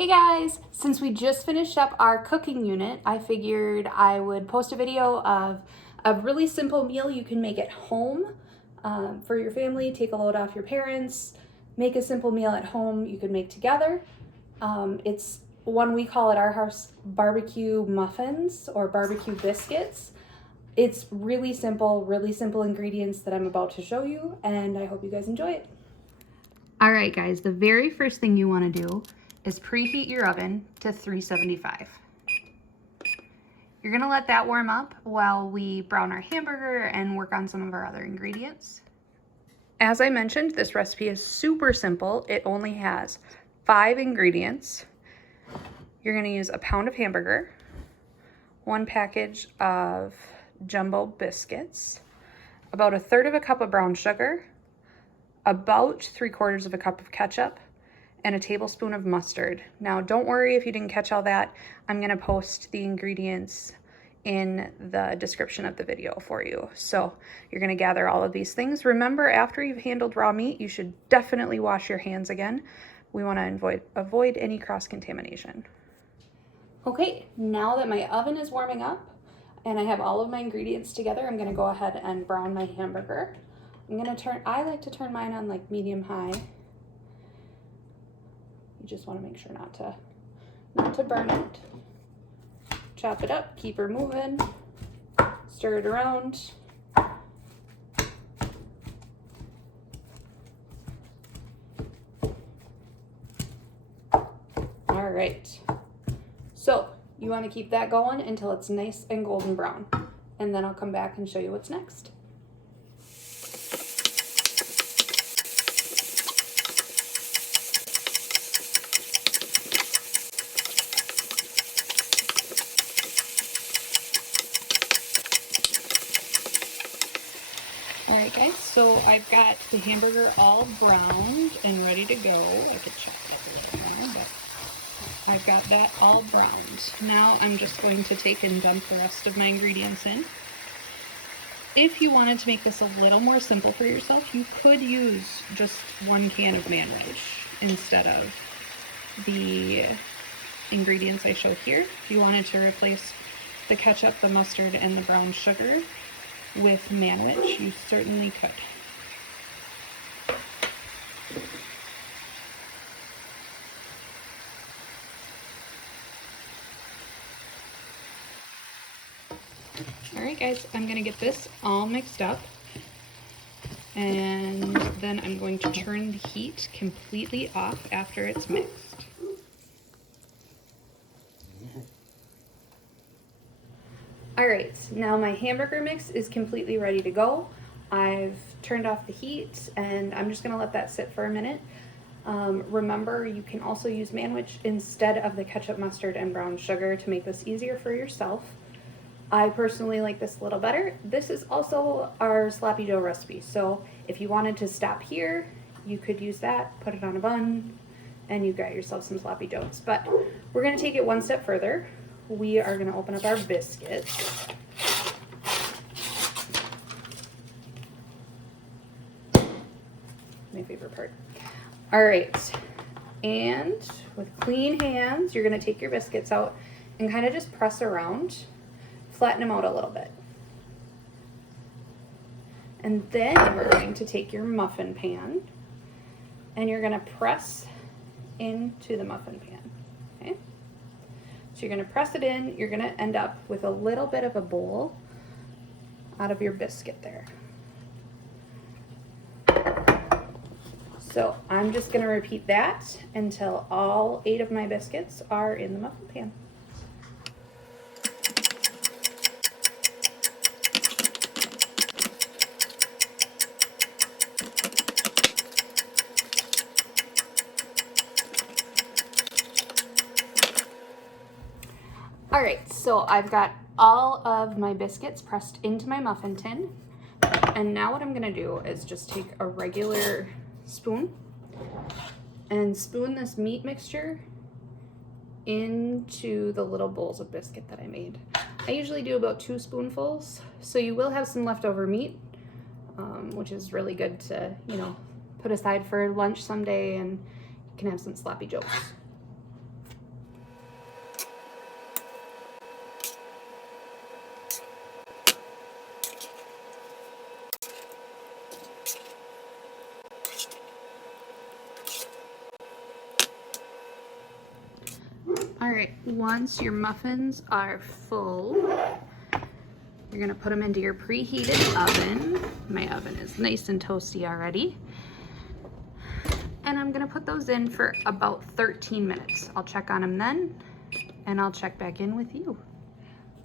Hey guys, since we just finished up our cooking unit, I figured I would post a video of a really simple meal you can make at home for your family. Take a load off your parents, make a simple meal at home you can make together. It's one we call at our house barbecue muffins or barbecue biscuits. It's really simple ingredients that I'm about to show you, and I hope you guys enjoy it. All right guys, the very first thing you want to do is preheat your oven to 375. You're gonna let that warm up while we brown our hamburger and work on some of our other ingredients. As I mentioned, this recipe is super simple. It only has 5 ingredients. You're gonna use a pound of hamburger, 1 package of jumbo biscuits, about 1/3 cup of brown sugar, about 3/4 cup of ketchup, and a tablespoon of mustard. Now, don't worry if you didn't catch all that. I'm gonna post the ingredients in the description of the video for you. So you're gonna gather all of these things. Remember, after you've handled raw meat, you should definitely wash your hands again. We wanna avoid any cross-contamination. Okay, now that my oven is warming up and I have all of my ingredients together, I'm gonna go ahead and brown my hamburger. I like to turn mine on like medium high. You just want to make sure not to burn it. Chop it up, keep her moving, stir it around. All right, so you want to keep that going until it's nice and golden brown, and then I'll come back and show you what's next. All right guys, so I've got the hamburger all browned and ready to go. I could chop it up a little more, but I've got that all browned. Now I'm just going to take and dump the rest of my ingredients in. If you wanted to make this a little more simple for yourself, you could use just 1 can of Manwich instead of the ingredients I show here. If you wanted to replace the ketchup, the mustard, and the brown sugar with Manwich, you certainly could. All right guys, I'm gonna get this all mixed up, and then I'm going to turn the heat completely off after it's mixed. All right, now my hamburger mix is completely ready to go. I've turned off the heat and I'm just gonna let that sit for a minute. Remember, you can also use Manwich instead of the ketchup, mustard, and brown sugar to make this easier for yourself. I personally like this a little better. This is also our sloppy dough recipe, so if you wanted to stop here, you could use that, put it on a bun, and you got yourself some sloppy doughs. But we're gonna take it one step further. We are gonna open up our biscuits. My favorite part. All right, and with clean hands, you're gonna take your biscuits out and kind of just press around, flatten them out a little bit. And then we're going to take your muffin pan and you're gonna press into the muffin pan, okay? So you're gonna press it in, you're gonna end up with a little bit of a bowl out of your biscuit there. So I'm just gonna repeat that until all 8 of my biscuits are in the muffin pan. All right, so I've got all of my biscuits pressed into my muffin tin. And now what I'm gonna do is just take a regular spoon and spoon this meat mixture into the little bowls of biscuit that I made. I usually do about 2 spoonfuls, so you will have some leftover meat, which is really good to, put aside for lunch someday, and you can have some sloppy joes. All right, once your muffins are full, you're gonna put them into your preheated oven. My oven is nice and toasty already. And I'm gonna put those in for about 13 minutes. I'll check on them then, and I'll check back in with you.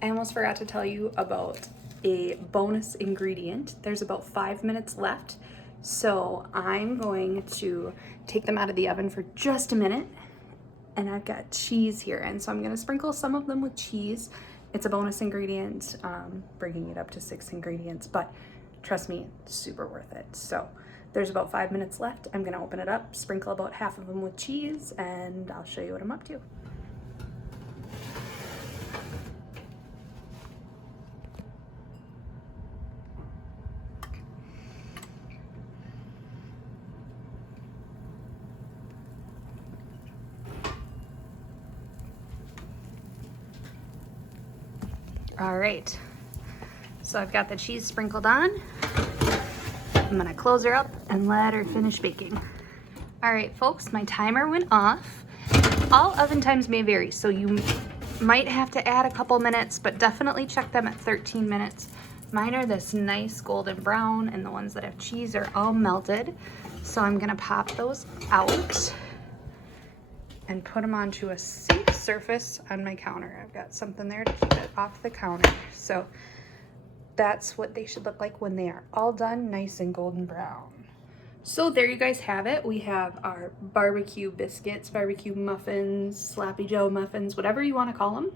I almost forgot to tell you about a bonus ingredient. There's about 5 minutes left, so I'm going to take them out of the oven for just a minute. And I've got cheese here, and so I'm gonna sprinkle some of them with cheese. It's a bonus ingredient, bringing it up to 6 ingredients, but trust me, it's super worth it. So there's about 5 minutes left. I'm gonna open it up, sprinkle about half of them with cheese, and I'll show you what I'm up to. All right, so I've got the cheese sprinkled on. I'm gonna close her up and let her finish baking. All right, folks, my timer went off. All oven times may vary, so you might have to add a couple minutes, but definitely check them at 13 minutes. Mine are this nice golden brown, and the ones that have cheese are all melted. So I'm gonna pop those out and put them onto a sink surface on my counter. I've got something there to keep it off the counter. So that's what they should look like when they are all done, nice and golden brown. So there you guys have it. We have our barbecue biscuits, barbecue muffins, Sloppy Joe muffins, whatever you want to call them,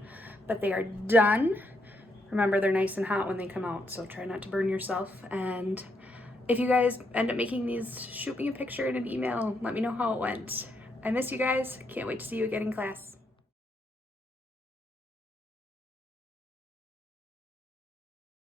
but they are done. Remember, they're nice and hot when they come out, so try not to burn yourself. And if you guys end up making these, shoot me a picture and an email. Let me know how it went. I miss you guys. Can't wait to see you again in class.